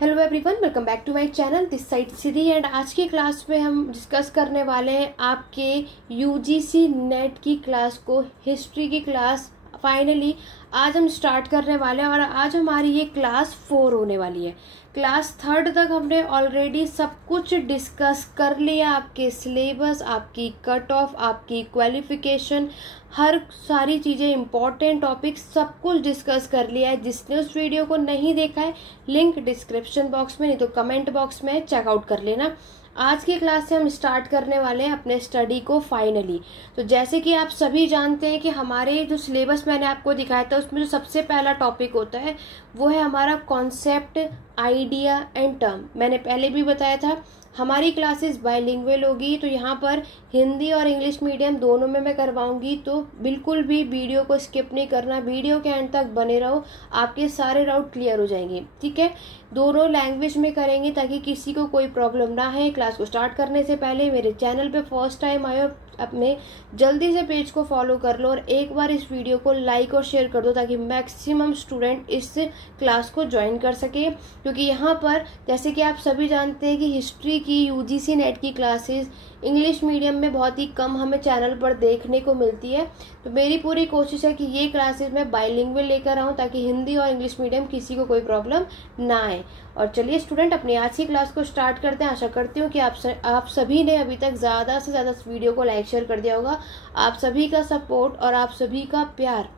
Hello everyone, welcome back to my channel. This side Siri and आज की class में हम डिस्कस करने वाले हैं आपके यूजीसी नेट की क्लास को, हिस्ट्री की क्लास। फाइनली आज हम स्टार्ट करने वाले हैं और आज हमारी ये क्लास 4 होने वाली है। क्लास 3 तक हमने ऑलरेडी सब कुछ डिस्कस कर लिया। आपके सिलेबस, आपकी कट ऑफ, आपकी क्वालिफिकेशन, हर सारी चीज़ें, इंपॉर्टेंट टॉपिक सब कुछ डिस्कस कर लिया है। जिसने उस वीडियो को नहीं देखा है, लिंक डिस्क्रिप्शन बॉक्स में नहीं तो कमेंट बॉक्स में चेकआउट कर लेना। आज की क्लास से हम स्टार्ट करने वाले हैं अपने स्टडी को फाइनली। तो जैसे कि आप सभी जानते हैं कि हमारे जो सिलेबस मैंने आपको दिखाया था उसमें जो सबसे पहला टॉपिक होता है वो है हमारा कॉन्सेप्ट, आइडिया एंड टर्म। मैंने पहले भी बताया था हमारी क्लासेस बाइलिंगुअल होगी, तो यहाँ पर हिंदी और इंग्लिश मीडियम दोनों में मैं करवाऊंगी। तो बिल्कुल भी वीडियो को स्किप नहीं करना, वीडियो के एंड तक बने रहो, आपके सारे डाउट क्लियर हो जाएंगे। ठीक है, दोनों लैंग्वेज में करेंगे ताकि किसी को कोई प्रॉब्लम ना है। क्लास को स्टार्ट करने से पहले मेरे चैनल पे फर्स्ट टाइम आए हो, अपने जल्दी से पेज को फॉलो कर लो और एक बार इस वीडियो को लाइक और शेयर कर दो ताकि मैक्सिमम स्टूडेंट इस क्लास को ज्वाइन कर सके। क्योंकि यहाँ पर जैसे कि आप सभी जानते हैं कि हिस्ट्री की यूजीसी नेट की क्लासेस इंग्लिश मीडियम में बहुत ही कम हमें चैनल पर देखने को मिलती है। तो मेरी पूरी कोशिश है कि ये क्लासेस मैं बाइलिंगुअल लेकर आऊँ ताकि हिंदी और इंग्लिश मीडियम किसी को कोई प्रॉब्लम ना आए। और चलिए स्टूडेंट, अपनी आज की क्लास को स्टार्ट करते हैं। आशा करती हूँ कि आप सभी ने अभी तक ज़्यादा से ज़्यादा इस वीडियो को लाइक शेयर कर दिया होगा। आप सभी का सपोर्ट और आप सभी का प्यार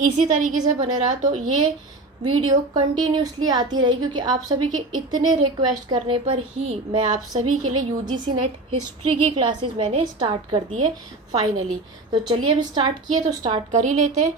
इसी तरीके से बने रहा तो ये वीडियो कंटिन्यूसली आती रही, क्योंकि आप सभी के इतने रिक्वेस्ट करने पर ही मैं आप सभी के लिए यूजीसी नेट हिस्ट्री की क्लासेस मैंने स्टार्ट कर दी है फाइनली। तो चलिए अब स्टार्ट किए तो स्टार्ट कर ही लेते हैं।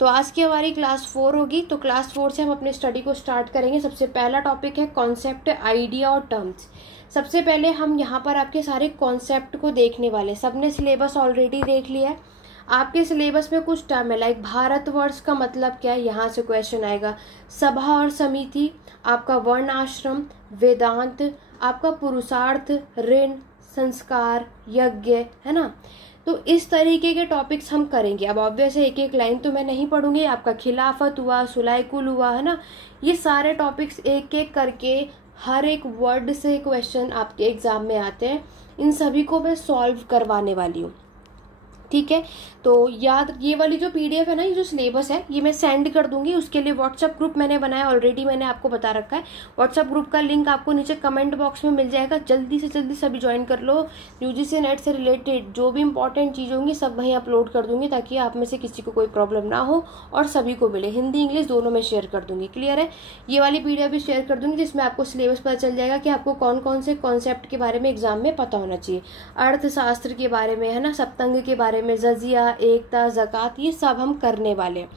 तो आज की हमारी क्लास 4 होगी, तो क्लास 4 से हम अपने स्टडी को स्टार्ट करेंगे। सबसे पहला टॉपिक है कॉन्सेप्ट, आइडिया और टर्म्स। सबसे पहले हम यहाँ पर आपके सारे कॉन्सेप्ट को देखने वाले। सबने सिलेबस ऑलरेडी देख लिया है। आपके सिलेबस में कुछ टर्म है लाइक भारतवर्ष का मतलब क्या है, यहाँ से क्वेश्चन आएगा। सभा और समिति, आपका वर्ण आश्रम, वेदांत, आपका पुरुषार्थ, ऋण, संस्कार, यज्ञ, है ना। तो इस तरीके के टॉपिक्स हम करेंगे। अब ऑब्वियस है एक एक लाइन तो मैं नहीं पढ़ूंगी। आपका खिलाफत हुआ, सुलाइकुल हुआ, है ना। ये सारे टॉपिक्स एक एक करके हर एक वर्ड से क्वेश्चन आपके एग्जाम में आते हैं। इन सभी को मैं सॉल्व करवाने वाली हूँ। ठीक है, तो याद, ये वाली जो पीडीएफ है ना, ये जो सिलेबस है ये मैं सेंड कर दूंगी। उसके लिए व्हाट्सएप ग्रुप मैंने बनाया ऑलरेडी, मैंने आपको बता रखा है। व्हाट्सएप ग्रुप का लिंक आपको नीचे कमेंट बॉक्स में मिल जाएगा। जल्दी से जल्दी सभी ज्वाइन कर लो। यूजीसी नेट से रिलेटेड जो भी इंपॉर्टेंट चीज़ होंगी सब वहीं अपलोड कर दूंगी ताकि आप में से किसी को कोई प्रॉब्लम ना हो और सभी को मिले। हिंदी इंग्लिश दोनों में शेयर कर दूंगी। क्लियर है, ये वाली पीडीएफ भी शेयर कर दूंगी जिसमें आपको सिलेबस पता चल जाएगा कि आपको कौन कौन से कॉन्सेप्ट के बारे में एग्जाम में पता होना चाहिए। अर्थशास्त्र के बारे में, है ना, सप्तंग के बारे में, जजिया, एकता, ज़कात, ये सब हम करने वाले हैं।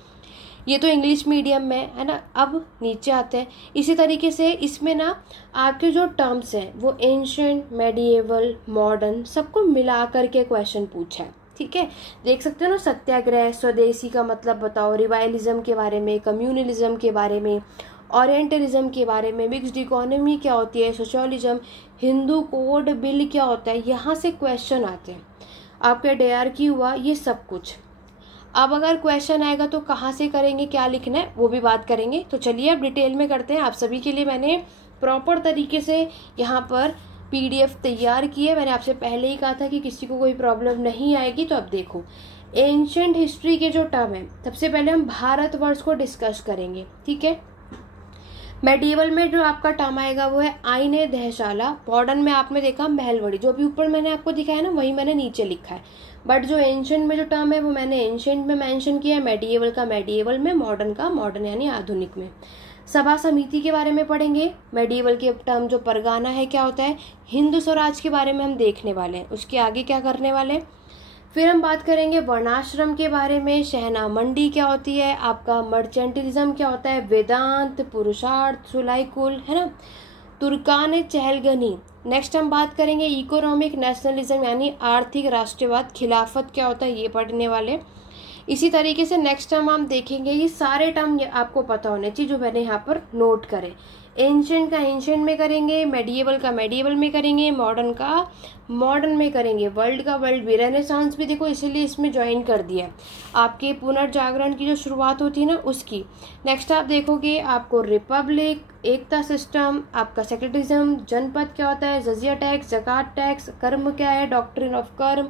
ये तो इंग्लिश मीडियम में है ना। अब नीचे आते हैं। इसी तरीके से इसमें ना आपके जो टर्म्स हैं वो एंशिएंट, मेडिएवल, मॉडर्न सबको मिला करके क्वेश्चन पूछा है। ठीक है, देख सकते हो ना। सत्याग्रह, स्वदेशी का मतलब बताओ, रिवाइलिज्म के बारे में, कम्युनलिज्म के बारे में, ओरिएंटलिज्म के बारे में, मिक्स्ड इकोनॉमी क्या होती है, सोशलिज्म, हिंदू कोड बिल क्या होता है, यहाँ से क्वेश्चन आते हैं। आपका डायरकी हुआ, ये सब कुछ। अब अगर क्वेश्चन आएगा तो कहाँ से करेंगे, क्या लिखना है, वो भी बात करेंगे। तो चलिए अब डिटेल में करते हैं। आप सभी के लिए मैंने प्रॉपर तरीके से यहाँ पर पीडीएफ तैयार की है। मैंने आपसे पहले ही कहा था कि किसी को कोई प्रॉब्लम नहीं आएगी। तो अब देखो, एंशिएंट हिस्ट्री के जो टर्म है, सबसे पहले हम भारतवर्ष को डिस्कस करेंगे। ठीक है, मेडिवल में जो आपका टर्म आएगा वो है आईने दहशाला। मॉडर्न में आपने देखा महलवड़ी। जो भी ऊपर मैंने आपको दिखाया ना वही मैंने नीचे लिखा है। बट जो एंशिएंट में जो टर्म है वो मैंने एंशिएंट में मेंशन किया है, मेडिवल का मेडिवल में, मॉडर्न का मॉडर्न यानी आधुनिक में। सभा समिति के बारे में पढ़ेंगे। मेडिवल के टर्म जो परगाना है क्या होता है, हिंदू स्वराज के बारे में हम देखने वाले हैं। उसके आगे क्या करने वाले हैं, फिर हम बात करेंगे वर्णाश्रम के बारे में, शहना मंडी क्या होती है, आपका मर्चेंटिज्म क्या होता है, वेदांत, पुरुषार्थ, सुलाइकुल, है ना, तुर्कान चहलगनी। नेक्स्ट हम बात करेंगे इकोनॉमिक नेशनलिज्म यानी आर्थिक राष्ट्रवाद, खिलाफत क्या होता है, ये पढ़ने वाले। इसी तरीके से नेक्स्ट टर्म हम देखेंगे, ये सारे टर्म आपको पता होने चाहिए जो मैंने यहाँ पर नोट करे। एंशिएंट का एंशिएंट में करेंगे, मेडिएवल का मेडिएवल में करेंगे, मॉडर्न का मॉडर्न में करेंगे, वर्ल्ड का वर्ल्ड भी, रेनेसांस भी देखो इसीलिए इसमें ज्वाइन कर दिया है, आपके पुनर्जागरण की जो शुरुआत होती है ना उसकी। नेक्स्ट आप देखोगे आपको रिपब्लिक, एकता सिस्टम, आपका सेक्युलरिज्म, जनपद क्या होता है, जजिया टैक्स, ज़कात टैक्स, कर्म क्या है, डॉक्ट्रिन ऑफ कर्म।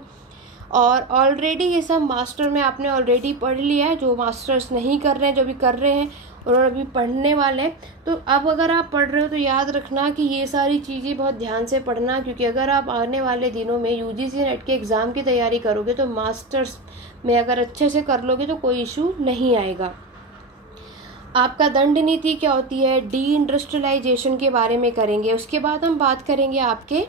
और ऑलरेडी ये सब मास्टर में आपने ऑलरेडी पढ़ लिया है, जो मास्टर्स नहीं कर रहे हैं, जो भी कर रहे हैं और अभी पढ़ने वाले हैं, तो अब अगर आप पढ़ रहे हो तो याद रखना कि ये सारी चीज़ें बहुत ध्यान से पढ़ना, क्योंकि अगर आप आने वाले दिनों में यूजीसी नेट के एग्ज़ाम की तैयारी करोगे तो मास्टर्स में अगर अच्छे से कर लोगे तो कोई इशू नहीं आएगा। आपका दंड नीति क्या होती है, डी इंडस्ट्रियलाइजेशन के बारे में करेंगे। उसके बाद हम बात करेंगे आपके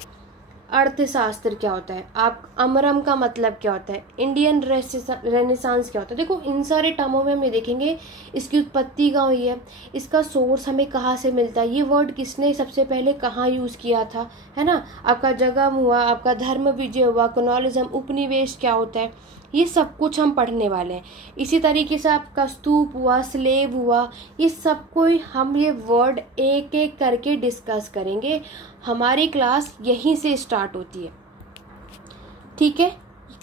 अर्थशास्त्र क्या होता है, आप अमरम का मतलब क्या होता है, इंडियन रेनेसांस क्या होता है। देखो इन सारे टर्मों में हम ये देखेंगे इसकी उत्पत्ति कहाँ हुई है, इसका सोर्स हमें कहाँ से मिलता है, ये वर्ड किसने सबसे पहले कहाँ यूज़ किया था, है ना। आपका जगम हुआ, आपका धर्म विजय हुआ, कॉलोनिज्म, उपनिवेश क्या होता है, ये सब कुछ हम पढ़ने वाले हैं। इसी तरीके से आपका स्तूप हुआ, स्लेव हुआ, ये सब को हम ये वर्ड एक एक करके डिस्कस करेंगे। हमारी क्लास यहीं से स्टार्ट होती है, ठीक है।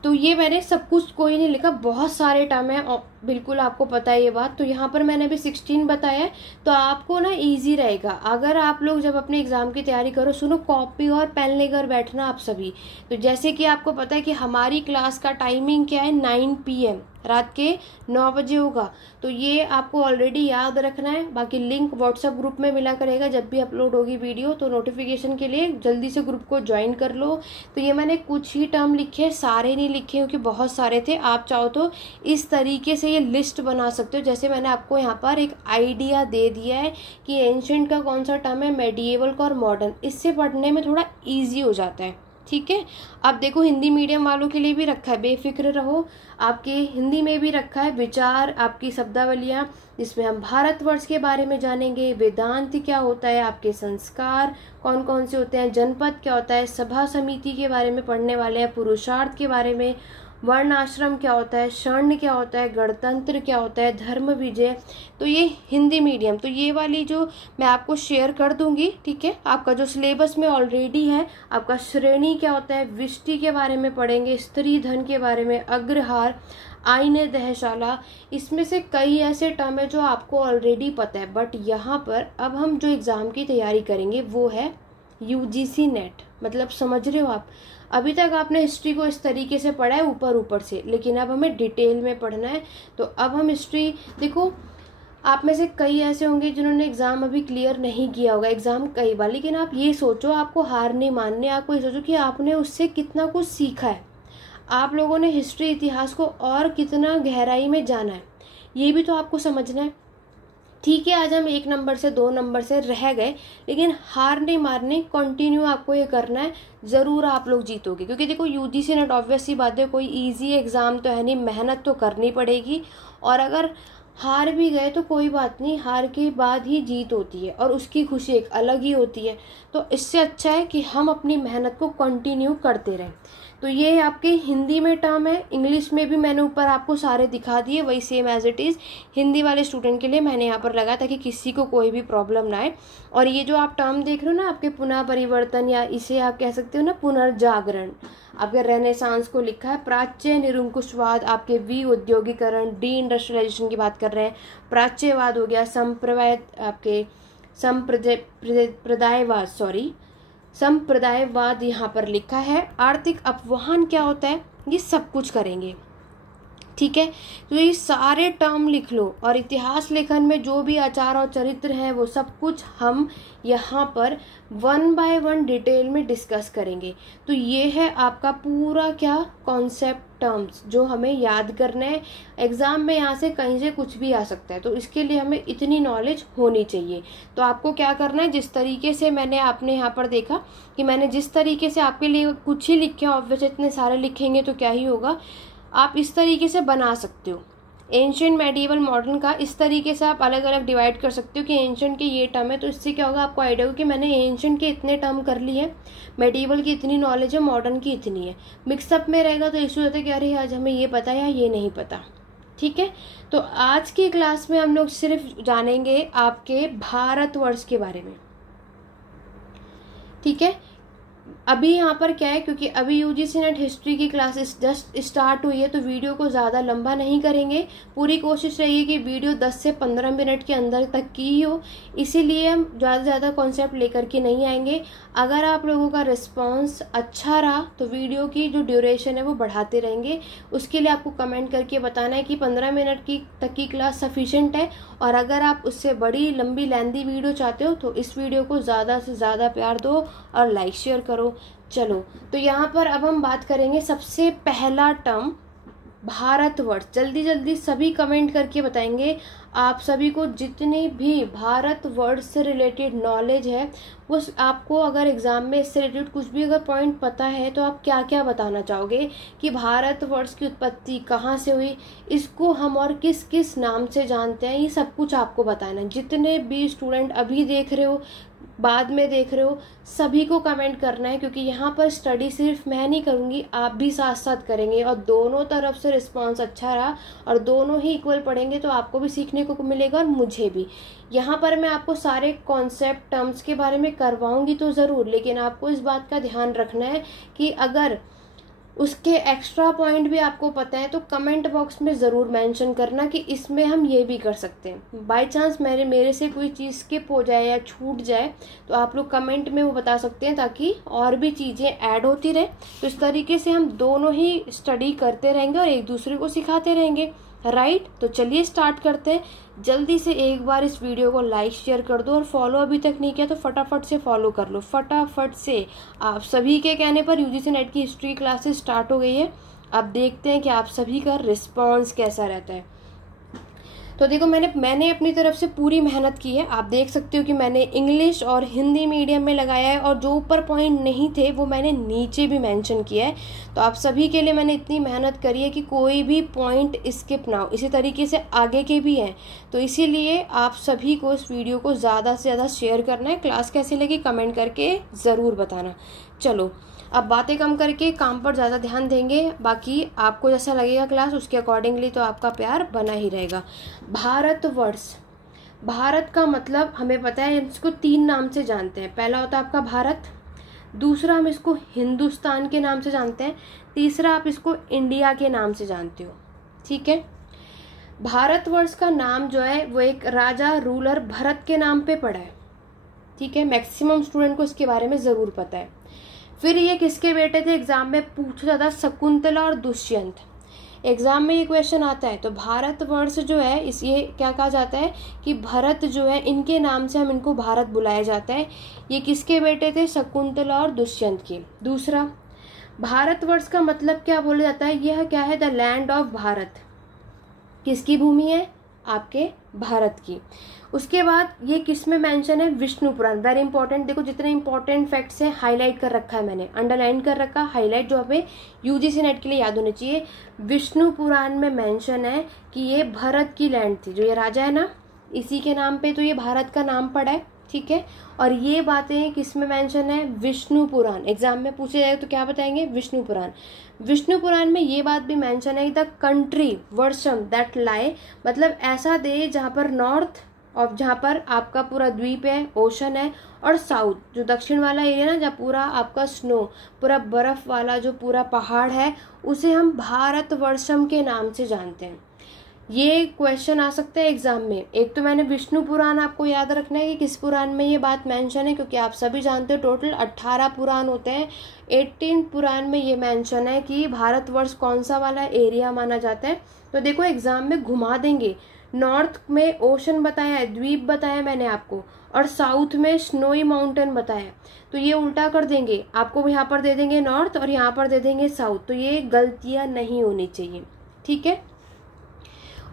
तो ये मैंने सब कुछ कोई नहीं लिखा, बहुत सारे टर्म है, बिल्कुल आपको पता है ये बात। तो यहाँ पर मैंने अभी 16 बताया है, तो आपको ना इजी रहेगा। अगर आप लोग जब अपने एग्जाम की तैयारी करो, सुनो कॉपी और पेन लेकर बैठना आप सभी। तो जैसे कि आपको पता है कि हमारी क्लास का टाइमिंग क्या है, 9 PM रात के 9 बजे होगा, तो ये आपको ऑलरेडी याद रखना है। बाकी लिंक व्हाट्सएप ग्रुप में मिला करेगा, जब भी अपलोड होगी वीडियो तो नोटिफिकेशन के लिए जल्दी से ग्रुप को ज्वाइन कर लो। तो ये मैंने कुछ ही टर्म लिखे, सारे नहीं लिखे क्योंकि बहुत सारे थे। आप चाहो तो इस तरीके से ये लिस्ट बना सकते हो, जैसे मैंने आपको यहाँ पर एक आइडिया दे दिया है कि एंशिएंट का कौन सा टर्म है, मेडिएवल का और मॉडर्न, इससे पढ़ने में थोड़ा ईजी हो जाता है, ठीक है। अब देखो हिंदी मीडियम वालों के लिए भी रखा है, बेफिक्र रहो, आपके हिंदी में भी रखा है विचार, आपकी शब्दावलियाँ, जिसमें हम भारतवर्ष के बारे में जानेंगे, वेदांत क्या होता है, आपके संस्कार कौन कौन से होते हैं, जनपद क्या होता है, सभा समिति के बारे में पढ़ने वाले हैं, पुरुषार्थ के बारे में, वर्ण आश्रम क्या होता है, शरण क्या होता है, गणतंत्र क्या होता है, धर्म विजय। तो ये हिंदी मीडियम, तो ये वाली जो मैं आपको शेयर कर दूंगी, ठीक है। आपका जो सिलेबस में ऑलरेडी है, आपका श्रेणी क्या होता है, विष्टि के बारे में पढ़ेंगे, स्त्री धन के बारे में, अग्रहार, आईने दहशाला, इसमें से कई ऐसे टर्म है जो आपको ऑलरेडी पता है। बट यहाँ पर अब हम जो एग्ज़ाम की तैयारी करेंगे वो है यूजीसी नेट, मतलब समझ रहे हो आप। अभी तक आपने हिस्ट्री को इस तरीके से पढ़ा है ऊपर ऊपर से, लेकिन अब हमें डिटेल में पढ़ना है। तो अब हम हिस्ट्री, देखो आप में से कई ऐसे होंगे जिन्होंने एग्ज़ाम अभी क्लियर नहीं किया होगा, एग्ज़ाम कई बार, लेकिन आप ये सोचो, आपको हार नहीं मानने, आपको ये सोचो कि आपने उससे कितना कुछ सीखा है, आप लोगों ने हिस्ट्री इतिहास को और कितना गहराई में जाना है, ये भी तो आपको समझना है। ठीक है, आज हम 1 नंबर से 2 नंबर से रह गए, लेकिन हार नहीं मारने, कंटिन्यू आपको ये करना है, ज़रूर आप लोग जीतोगे। क्योंकि देखो यूजीसी नेट ऑब्वियस सी बात है, कोई इजी एग्ज़ाम तो है नहीं, मेहनत तो करनी पड़ेगी। और अगर हार भी गए तो कोई बात नहीं, हार के बाद ही जीत होती है और उसकी खुशी एक अलग ही होती है। तो इससे अच्छा है कि हम अपनी मेहनत को कंटिन्यू करते रहें। तो ये आपके हिंदी में टर्म है, इंग्लिश में भी मैंने ऊपर आपको सारे दिखा दिए, वही same as it is. Hindi वाले स्टूडेंट के लिए मैंने यहाँ पर लगाया ताकि किसी को कोई भी प्रॉब्लम ना आए। और ये जो आप टर्म देख रहे हो ना, आपके पुनः परिवर्तन, या इसे आप कह सकते हो ना पुनर्जागरण, आपके रेनेसांस को लिखा है। प्राच्य निरंकुशवाद, आपके वी औद्योगिकरण, डी इंडस्ट्रियलाइजेशन की बात कर रहे हैं। प्राच्यवाद हो गया, संप्रदाय, आपके संप्रदायवाद यहाँ पर लिखा है। आर्थिक अपवाहन क्या होता है, ये सब कुछ करेंगे, ठीक है। तो ये सारे टर्म लिख लो, और इतिहास लेखन में जो भी आचार और चरित्र है वो सब कुछ हम यहाँ पर 1 बाय 1 डिटेल में डिस्कस करेंगे। तो ये है आपका पूरा क्या कॉन्सेप्ट, टर्म्स जो हमें याद करना है। एग्जाम में यहाँ से कहीं से कुछ भी आ सकता है, तो इसके लिए हमें इतनी नॉलेज होनी चाहिए। तो आपको क्या करना है, जिस तरीके से मैंने आपने यहाँ पर देखा कि मैंने जिस तरीके से आपके लिए कुछ ही लिखे, ऑब्वियस इतने सारे लिखेंगे तो क्या ही होगा, आप इस तरीके से बना सकते हो। एंशिएंट, मेडिएवल, मॉडर्न का इस तरीके से आप अलग अलग डिवाइड कर सकते हो कि एंशिएंट के ये टर्म है, तो इससे क्या होगा, आपको आइडिया होगा कि मैंने एंशिएंट के इतने टर्म कर लिए हैं, मेडिएवल की इतनी नॉलेज है, मॉडर्न की इतनी है। मिक्सअप में रहेगा तो इशू होता है कि अरे आज हमें ये पता है या ये नहीं पता, ठीक है। तो आज की क्लास में हम लोग सिर्फ जानेंगे आपके भारतवर्ष के बारे में, ठीक है। अभी यहाँ पर क्या है, क्योंकि अभी यूजीसी नेट हिस्ट्री की क्लासेस जस्ट स्टार्ट हुई है तो वीडियो को ज़्यादा लंबा नहीं करेंगे। पूरी कोशिश रहेगी कि वीडियो 10 से 15 मिनट के अंदर तक की ही हो, इसीलिए हम ज़्यादा से ज़्यादा कॉन्सेप्ट लेकर के नहीं आएंगे। अगर आप लोगों का रिस्पॉन्स अच्छा रहा तो वीडियो की जो ड्यूरेशन है वो बढ़ाते रहेंगे। उसके लिए आपको कमेंट करके बताना है कि 15 मिनट की तक की क्लास सफिशेंट है, और अगर आप उससे बड़ी लंबी लेंदी वीडियो चाहते हो तो इस वीडियो को ज़्यादा से ज़्यादा प्यार दो और लाइक शेयर करो। चलो, तो यहाँ पर अब हम बात करेंगे सबसे पहला टर्म भारतवर्ष। जल्दी जल्दी सभी कमेंट करके बताएंगे आप सभी को जितनी भी भारतवर्ष से रिलेटेड नॉलेज है वो आपको, अगर एग्जाम में इससे रिलेटेड कुछ भी अगर पॉइंट पता है तो आप क्या क्या बताना चाहोगे कि भारतवर्ष की उत्पत्ति कहाँ से हुई, इसको हम और किस किस नाम से जानते हैं, ये सब कुछ आपको बताना है। जितने भी स्टूडेंट अभी देख रहे हो, बाद में देख रहे हो, सभी को कमेंट करना है, क्योंकि यहाँ पर स्टडी सिर्फ मैं नहीं करूँगी, आप भी साथ साथ करेंगे, और दोनों तरफ से रिस्पांस अच्छा रहा और दोनों ही इक्वल पढ़ेंगे तो आपको भी सीखने को मिलेगा और मुझे भी। यहाँ पर मैं आपको सारे कॉन्सेप्ट टर्म्स के बारे में करवाऊंगी तो ज़रूर, लेकिन आपको इस बात का ध्यान रखना है कि अगर उसके एक्स्ट्रा पॉइंट भी आपको पता है तो कमेंट बॉक्स में ज़रूर मेंशन करना कि इसमें हम ये भी कर सकते हैं। बाय चांस मेरे से कोई चीज़ स्किप हो जाए या छूट जाए तो आप लोग कमेंट में वो बता सकते हैं, ताकि और भी चीज़ें ऐड होती रहे। तो इस तरीके से हम दोनों ही स्टडी करते रहेंगे और एक दूसरे को सिखाते रहेंगे, राइट। तो चलिए स्टार्ट करते हैं। जल्दी से एक बार इस वीडियो को लाइक शेयर कर दो, और फॉलो अभी तक नहीं किया तो फटाफट से फॉलो कर लो, फटाफट से। आप सभी के कहने पर यूजीसी नेट की हिस्ट्री क्लासेस स्टार्ट हो गई है। अब देखते हैं कि आप सभी का रिस्पॉन्स कैसा रहता है। तो देखो, मैंने अपनी तरफ से पूरी मेहनत की है। आप देख सकते हो कि मैंने इंग्लिश और हिंदी मीडियम में लगाया है, और जो ऊपर पॉइंट नहीं थे वो मैंने नीचे भी मेंशन किया है। तो आप सभी के लिए मैंने इतनी मेहनत करी है कि कोई भी पॉइंट स्किप ना हो। इसी तरीके से आगे के भी हैं, तो इसीलिए आप सभी को इस वीडियो को ज़्यादा से ज़्यादा शेयर करना है। क्लास कैसी लगी कमेंट करके ज़रूर बताना। चलो, अब बातें कम करके काम पर ज़्यादा ध्यान देंगे। बाकी आपको जैसा लगेगा क्लास उसके अकॉर्डिंगली तो आपका प्यार बना ही रहेगा। भारतवर्ष, भारत का मतलब हमें पता है, इसको 3 नाम से जानते हैं। पहला होता है आपका भारत, दूसरा हम इसको हिंदुस्तान के नाम से जानते हैं, तीसरा आप इसको इंडिया के नाम से जानते हो, ठीक है। भारतवर्ष का नाम जो है वो एक राजा रूलर भरत के नाम पे पड़ा है, ठीक है। मैक्सिमम स्टूडेंट को इसके बारे में ज़रूर पता है। फिर ये किसके बेटे थे, एग्जाम में पूछा जाता है, शकुंतला और दुष्यंत। एग्जाम में ये क्वेश्चन आता है। तो भारतवर्ष जो है इस ये क्या कहा जाता है कि भरत जो है, इनके नाम से हम इनको भारत बुलाया जाता है। ये किसके बेटे थे, शकुंतला और दुष्यंत के। दूसरा, भारतवर्ष का मतलब क्या बोला जाता है, यह क्या है, द लैंड ऑफ भारत। किसकी भूमि है, आपके भारत की। उसके बाद ये किस में मेंशन है, विष्णु पुराण। वेरी इंपॉर्टेंट, देखो जितने इंपॉर्टेंट फैक्ट्स हैं हाईलाइट कर रखा है मैंने, अंडरलाइन कर रखा, हाईलाइट जो हमें यूजीसी नेट के लिए याद होने चाहिए। विष्णु पुराण में मेंशन है कि ये भरत की लैंड थी, जो ये राजा है ना, इसी के नाम पे तो ये भारत का नाम पड़ा है, ठीक है। और ये बातें किस में मेंशन है, विष्णु पुराण। एग्जाम में पूछे जाए तो क्या बताएंगे, विष्णु पुराण। विष्णु पुराण में ये बात भी मेंशन है, द कंट्री वर्षम दैट लाई, मतलब ऐसा देश जहाँ पर नॉर्थ और जहाँ पर आपका पूरा द्वीप है, ओशन है, और साउथ जो दक्षिण वाला एरिया ना, जहाँ पूरा आपका स्नो, पूरा बर्फ वाला जो पूरा पहाड़ है, उसे हम भारतवर्षम के नाम से जानते हैं। ये क्वेश्चन आ सकता है एग्जाम में। एक तो मैंने विष्णु पुराण आपको याद रखना है कि किस पुराण में ये बात मेंशन है, क्योंकि आप सभी जानते हो टोटल 18 पुराण होते हैं। 18 पुराण में ये मेंशन है कि भारतवर्ष कौन सा वाला एरिया माना जाता है। तो देखो एग्जाम में घुमा देंगे, नॉर्थ में ओशन बताया है, द्वीप बताया मैंने आपको, और साउथ में स्नोई माउंटेन बताया। तो ये उल्टा कर देंगे, आपको यहाँ पर दे देंगे नॉर्थ और यहाँ पर दे देंगे साउथ। तो ये गलतियाँ नहीं होनी चाहिए, ठीक है।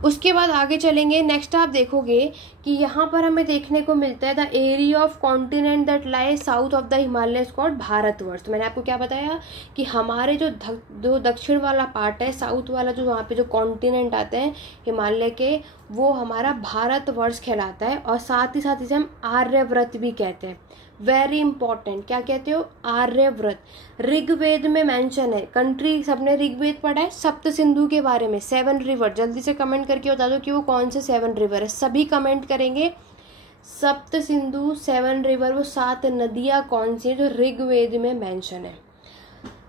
उसके बाद आगे चलेंगे। नेक्स्ट आप देखोगे कि यहाँ पर हमें देखने को मिलता है the area of continent that lies south of the Himalaya is called Bharatvarsh. मैंने आपको क्या बताया कि हमारे जो दक्षिण वाला पार्ट है, साउथ वाला जो वहाँ पे जो कॉन्टिनेंट आते हैं हिमालय के, वो हमारा भारतवर्ष कहलाता है। और साथ ही इसे हम आर्यव्रत भी कहते हैं। वेरी इंपॉर्टेंट, क्या कहते हो? आर्यव्रत। ऋग्वेद में मेंशन है, कंट्री सबने ऋग्वेद पढ़ा है, सप्त सिंधु के बारे में, 7 रिवर। जल्दी से कमेंट करके बता दो कि वो कौन से 7 रिवर है। सभी कमेंट करेंगे सप्त सिंधु 7 रिवर, वो 7 नदियां कौन सी है जो ऋग्वेद में मेंशन है।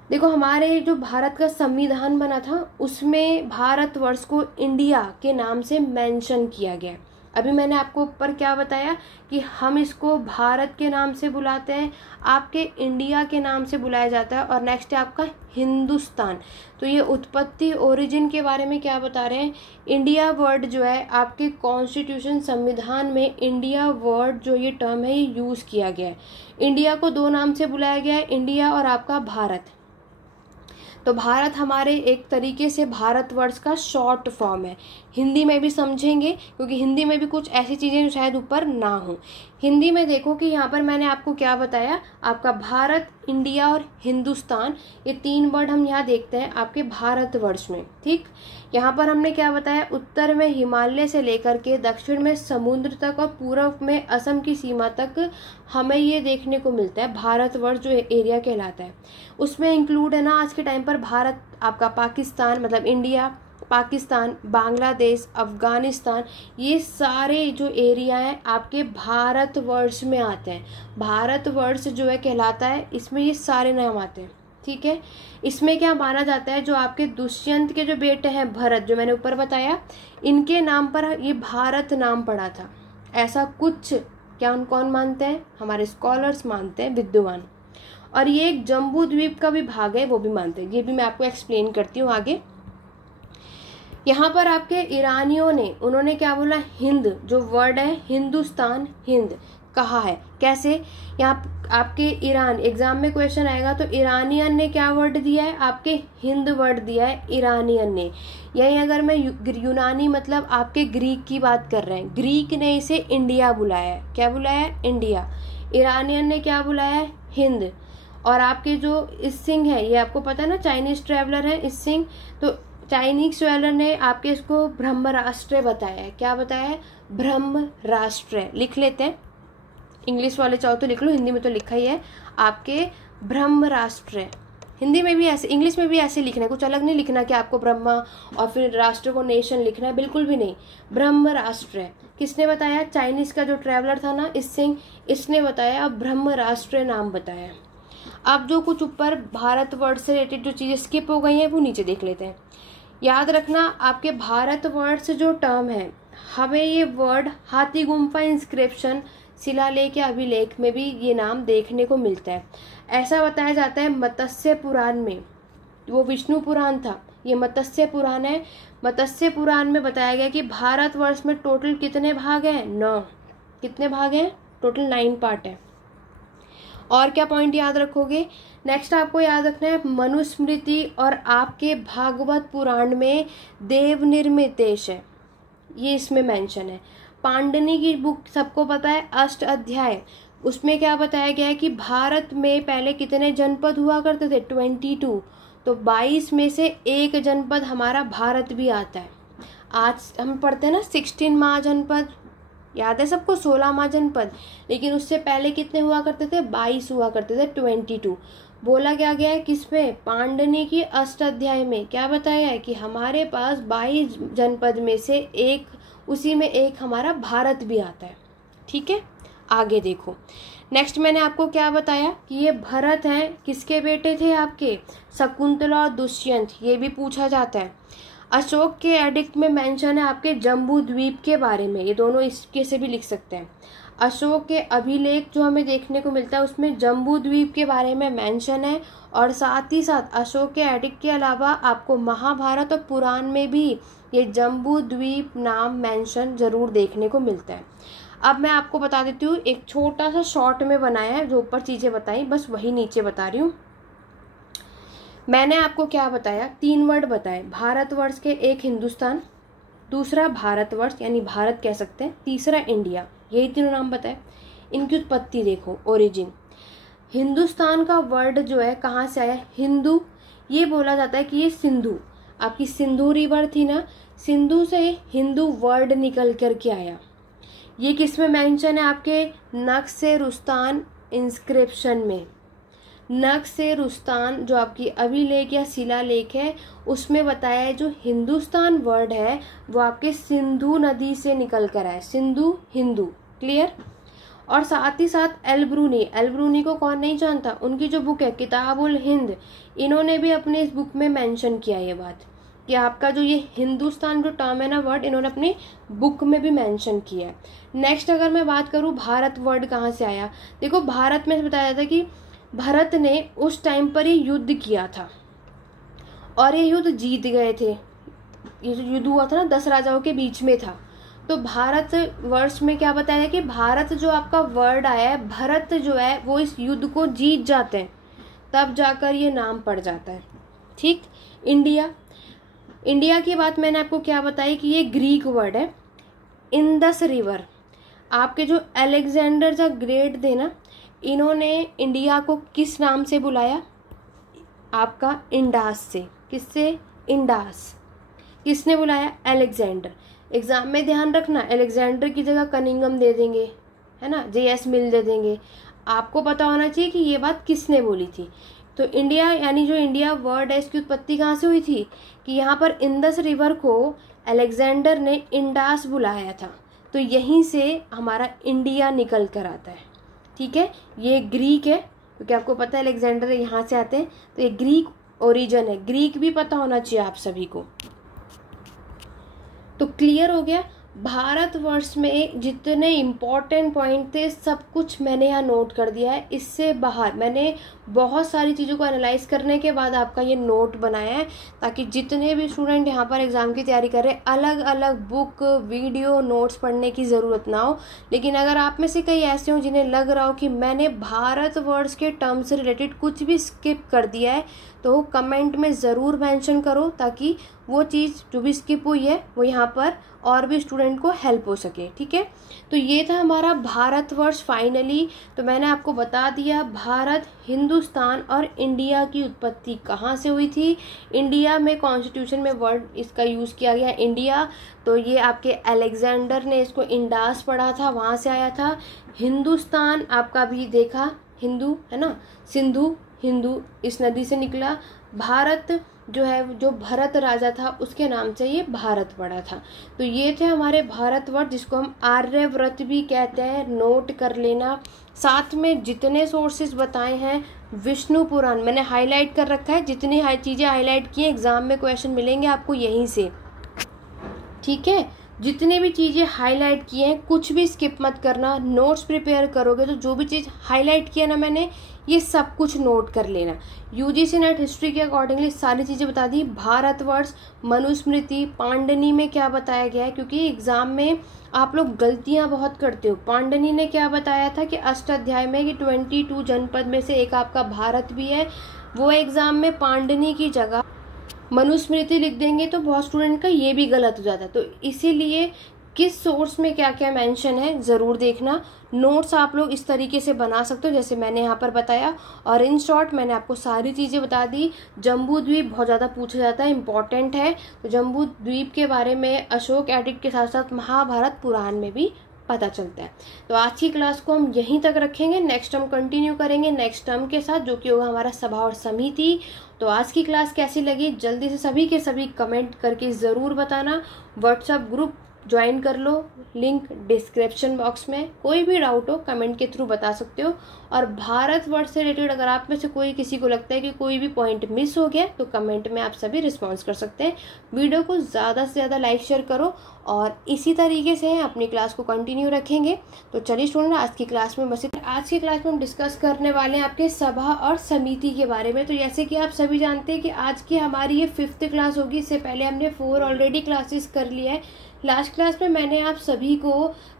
देखो हमारे जो भारत का संविधान बना था उसमें भारतवर्ष को इंडिया के नाम से मेंशन किया गया। अभी मैंने आपको ऊपर क्या बताया कि हम इसको भारत के नाम से बुलाते हैं, आपके इंडिया के नाम से बुलाया जाता है। और नेक्स्ट है आपका हिंदुस्तान। तो ये उत्पत्ति ओरिजिन के बारे में क्या बता रहे हैं, इंडिया वर्ड जो है आपके कॉन्स्टिट्यूशन संविधान में इंडिया वर्ड जो ये टर्म है ये यूज़ किया गया है। इंडिया को 2 नाम से बुलाया गया है, इंडिया और आपका भारत। तो भारत हमारे एक तरीके से भारतवर्ष का शॉर्ट फॉर्म है। हिंदी में भी समझेंगे क्योंकि हिंदी में भी कुछ ऐसी चीज़ें जो शायद ऊपर ना हो। हिंदी में देखो कि यहाँ पर मैंने आपको क्या बताया, आपका भारत, इंडिया और हिंदुस्तान, ये 3 वर्ड हम यहाँ देखते हैं आपके भारतवर्ष में। ठीक, यहाँ पर हमने क्या बताया, उत्तर में हिमालय से लेकर के दक्षिण में समुद्र तक और पूर्व में असम की सीमा तक हमें ये देखने को मिलता है भारतवर्ष जो एरिया कहलाता है। उसमें इंक्लूड है ना आज के टाइम पर भारत, आपका पाकिस्तान मतलब इंडिया, पाकिस्तान, बांग्लादेश, अफगानिस्तान, ये सारे जो एरिया हैं आपके भारतवर्ष में आते हैं। भारतवर्ष जो है कहलाता है, इसमें ये सारे नाम आते हैं। ठीक है, इसमें क्या माना जाता है, जो आपके दुष्यंत के जो बेटे हैं भरत, जो मैंने ऊपर बताया, इनके नाम पर ये भारत नाम पड़ा था। ऐसा कुछ क्या कौन मानते हैं, हमारे स्कॉलर्स मानते हैं, विद्वान। और ये एक जम्बू द्वीप का भी भाग है, वो भी मानते हैं। ये भी मैं आपको एक्सप्लेन करती हूँ आगे। यहाँ पर आपके ईरानियों ने, उन्होंने क्या बोला, हिंद जो वर्ड है, हिंदुस्तान, हिंद कहा है। कैसे, यहाँ आपके ईरान एग्जाम में क्वेश्चन आएगा तो ईरानियन ने क्या वर्ड दिया है, आपके हिंद वर्ड दिया है ईरानियन ने। यही अगर मैं यूनानी मतलब आपके ग्रीक की बात कर रहे हैं, ग्रीक ने इसे इंडिया बुलाया है। क्या बुलाया है, इंडिया। ईरानियन ने क्या बुलाया है, हिंद। और आपके जो इसिंग है, ये आपको पता है ना, चाइनीज ट्रेवलर है इसिंग, तो चाइनीज ट्रेवलर ने आपके इसको ब्रह्म राष्ट्र बताया है। क्या बताया है, ब्रह्म राष्ट्र। लिख लेते हैं, इंग्लिश वाले चाहो तो लिख लो, हिंदी में तो लिखा ही है आपके ब्रह्म राष्ट्र। हिंदी में भी ऐसे, इंग्लिश में भी ऐसे लिखना है, कुछ अलग नहीं लिखना कि आपको ब्रह्मा और फिर राष्ट्र को नेशन लिखना है, बिल्कुल भी नहीं। ब्रह्म राष्ट्र किसने बताया, चाइनीज का जो ट्रैवलर था ना इसिंग, इसने बताया, अब ब्रह्म राष्ट्र नाम बताया। अब जो कुछ ऊपर भारतवर्ष से रिलेटेड जो चीजें स्किप हो गई हैं वो नीचे देख लेते हैं। याद रखना आपके भारतवर्ष जो टर्म है, हमें ये वर्ड हाथी गुम्फा इंस्क्रिप्शन, शिलालेख या अभिलेख में भी ये नाम देखने को मिलता है। ऐसा बताया जाता है मत्स्य पुराण में, वो विष्णु पुराण था, ये मत्स्य पुराण है। मत्स्य पुराण में बताया गया कि भारतवर्ष में टोटल कितने भाग हैं, 9। कितने भाग हैं, टोटल 9 पार्ट है। और क्या पॉइंट याद रखोगे, नेक्स्ट आपको याद रखना है मनुस्मृति और आपके भागवत पुराण में देव निर्मित देश है, ये इसमें मेंशन है। पांडनी की बुक सबको पता है, 8 अध्याय, उसमें क्या बताया गया है कि भारत में पहले कितने जनपद हुआ करते थे, 22। तो 22 में से एक जनपद हमारा भारत भी आता है। आज हम पढ़ते हैं ना 16 महाजनपद, याद है सबको, 16 महाजनपद, लेकिन उससे पहले कितने हुआ करते थे, 22 हुआ करते थे, 22। बोला क्या गया है किसमें, पांडनी की 8 अध्याय में क्या बताया है कि हमारे पास 22 जनपद में से एक, उसी में एक हमारा भारत भी आता है। ठीक है, आगे देखो। नेक्स्ट मैंने आपको क्या बताया कि ये भरत हैं, किसके बेटे थे आपके, शकुंतला और दुष्यंत, ये भी पूछा जाता है। अशोक के एडिक्ट में मेंशन है आपके जम्बू द्वीप के बारे में, ये दोनों इसके से भी लिख सकते हैं। अशोक के अभिलेख जो हमें देखने को मिलता है उसमें जम्बू द्वीप के बारे में मेंशन है। और साथ ही साथ अशोक के एडिक्ट के अलावा आपको महाभारत और पुराण में भी ये जम्बू द्वीप नाम मेंशन जरूर देखने को मिलता है। अब मैं आपको बता देती हूँ, एक छोटा सा शॉर्ट में बनाया है, जो ऊपर चीजें बताई बस वही नीचे बता रही हूँ। मैंने आपको क्या बताया, 3 वर्ड बताए, भारतवर्ष के, एक हिंदुस्तान, दूसरा भारतवर्ष यानी भारत कह सकते हैं, तीसरा इंडिया। यही तीनों नाम बताए। इनकी उत्पत्ति देखो, ओरिजिन। हिंदुस्तान का वर्ड जो है कहाँ से आया? हिंदू। ये बोला जाता है कि ये सिंधु, आपकी सिंधु रिवर थी ना, सिंधु से हिंदू वर्ड निकल कर के आया। ये किस में मेंशन है? आपके नक्श-ए-रुस्तान इंस्क्रिप्शन में। नक्श-ए-रुस्तान जो आपकी अभिलेख या शिलालेख है उसमें बताया है जो हिंदुस्तान वर्ड है वो आपके सिंधु नदी से निकल कर आया। सिंधु, हिंदू। क्लियर? और साथ ही साथ एल्ब्रूनी को कौन नहीं जानता? उनकी जो बुक है किताबुल हिंद, इन्होंने भी अपने इस बुक में मेंशन किया ये बात कि आपका जो ये हिंदुस्तान जो टर्म है ना वर्ड, इन्होंने अपनी बुक में भी मेंशन किया है। नेक्स्ट अगर मैं बात करूँ भारत वर्ड कहाँ से आया, देखो भारत में बताया जाता है कि भरत ने उस टाइम पर ये युद्ध किया था और ये युद्ध जीत गए थे। ये जो युद्ध हुआ था ना 10 राजाओं के बीच में था। तो भारत वर्ष में क्या बताया है कि भारत जो आपका वर्ड आया है, भरत जो है वो इस युद्ध को जीत जाते हैं, तब जाकर ये नाम पड़ जाता है। ठीक। इंडिया की बात मैंने आपको क्या बताई कि ये ग्रीक वर्ड है। इंडस रिवर, आपके जो अलेक्जेंडर द ग्रेट थे ना, इन्होंने इंडिया को किस नाम से बुलाया? आपका इंडास से। किससे? इंडास। किसने बुलाया? अलेक्जेंडर। एग्जाम में ध्यान रखना, अलेक्जेंडर की जगह कनिंगम दे देंगे, है ना, JS मिल दे देंगे। आपको पता होना चाहिए कि ये बात किसने बोली थी। तो इंडिया यानी जो इंडिया वर्ड है इसकी उत्पत्ति कहाँ से हुई थी कि यहाँ पर इंडस रिवर को अलेक्जेंडर ने इंडास बुलाया था, तो यहीं से हमारा इंडिया निकल कर आता है। ठीक है। ये ग्रीक है क्योंकि आपको पता है अलेक्जेंडर यहाँ से आते हैं, तो ये ग्रीक ओरिजिन है। ग्रीक भी पता होना चाहिए आप सभी को। तो क्लियर हो गया। भारतवर्ष में जितने इम्पोर्टेंट पॉइंट थे सब कुछ मैंने यहाँ नोट कर दिया है। इससे बाहर मैंने बहुत सारी चीज़ों को एनालाइज करने के बाद आपका ये नोट बनाया है, ताकि जितने भी स्टूडेंट यहाँ पर एग्ज़ाम की तैयारी कर रहे हैं अलग अलग बुक, वीडियो, नोट्स पढ़ने की ज़रूरत ना हो। लेकिन अगर आप में से कई ऐसे हो जिन्हें लग रहा हो कि मैंने भारतवर्ष के टर्म से रिलेटेड कुछ भी स्किप कर दिया है, तो कमेंट में ज़रूर मेंशन करो, ताकि वो चीज़ जो भी स्किप हुई है वो यहाँ पर और भी स्टूडेंट को हेल्प हो सके। ठीक है। तो ये था हमारा भारतवर्ष फाइनली। तो मैंने आपको बता दिया भारत, हिंदुस्तान और इंडिया की उत्पत्ति कहाँ से हुई थी। इंडिया में कॉन्स्टिट्यूशन में वर्ड इसका यूज़ किया गया इंडिया, तो ये आपके अलेक्जेंडर ने इसको इंडास पढ़ा था, वहाँ से आया था। हिंदुस्तान आपका भी देखा, हिंदू है ना, सिंधु, हिंदू इस नदी से निकला। भारत जो है जो भरत राजा था उसके नाम से ये भारत पड़ा था। तो ये थे हमारे भारतवर्ष, जिसको हम आर्यव्रत भी कहते हैं, नोट कर लेना। साथ में जितने सोर्सेज बताए हैं, विष्णु पुराण मैंने हाईलाइट कर रखा है, जितनी चीज़ें हाईलाइट की हैं एग्जाम में क्वेश्चन मिलेंगे आपको यहीं से। ठीक है। जितने भी चीज़ें हाईलाइट की हैं कुछ भी स्किप मत करना। नोट्स प्रिपेयर करोगे तो जो भी चीज़ हाईलाइट किया ना मैंने, ये सब कुछ नोट कर लेना। UGC नेट हिस्ट्री के अकॉर्डिंगली सारी चीज़ें बता दी। भारतवर्ष, मनुस्मृति, पांडनी में क्या बताया गया है, क्योंकि एग्जाम में आप लोग गलतियां बहुत करते हो। पांडनी ने क्या बताया था कि अष्टाध्याय में कि 22 जनपद में से एक आपका भारत भी है, वो एग्जाम में पांडनी की जगह मनुस्मृति लिख देंगे तो बहुत स्टूडेंट का ये भी गलत हो जाता है। तो इसीलिए किस सोर्स में क्या क्या मेंशन है ज़रूर देखना। नोट्स आप लोग इस तरीके से बना सकते हो जैसे मैंने यहाँ पर बताया, और इन शॉर्ट मैंने आपको सारी चीज़ें बता दी। जम्बू द्वीप बहुत ज़्यादा पूछा जाता है, इंपॉर्टेंट है, तो जम्बू द्वीप के बारे में अशोक एडिक्ट के साथ साथ महाभारत पुराण में भी पता चलता है। तो आज की क्लास को हम यहीं तक रखेंगे, नेक्स्ट टर्म कंटिन्यू करेंगे नेक्स्ट टर्म के साथ, जो कि होगा हमारा सभा और समिति। तो आज की क्लास कैसी लगी जल्दी से सभी के सभी कमेंट करके ज़रूर बताना। व्हाट्सएप ग्रुप ज्वाइन कर लो, लिंक डिस्क्रिप्शन बॉक्स में। कोई भी डाउट हो कमेंट के थ्रू बता सकते हो। और भारतवर्ष से रिलेटेड अगर आप में से कोई किसी को लगता है कि कोई भी पॉइंट मिस हो गया तो कमेंट में आप सभी रिस्पॉन्स कर सकते हैं। वीडियो को ज़्यादा से ज़्यादा लाइक शेयर करो, और इसी तरीके से अपनी क्लास को कंटिन्यू रखेंगे। तो चलिए स्टूडेंट, आज की क्लास में बस आज की क्लास में हम डिस्कस करने वाले हैं आपके सभा और समिति के बारे में। तो जैसे कि आप सभी जानते हैं कि आज की हमारी ये 5th क्लास होगी। इससे पहले हमने 4 ऑलरेडी क्लासेस कर लिया है। लास्ट क्लास में मैंने आप सभी को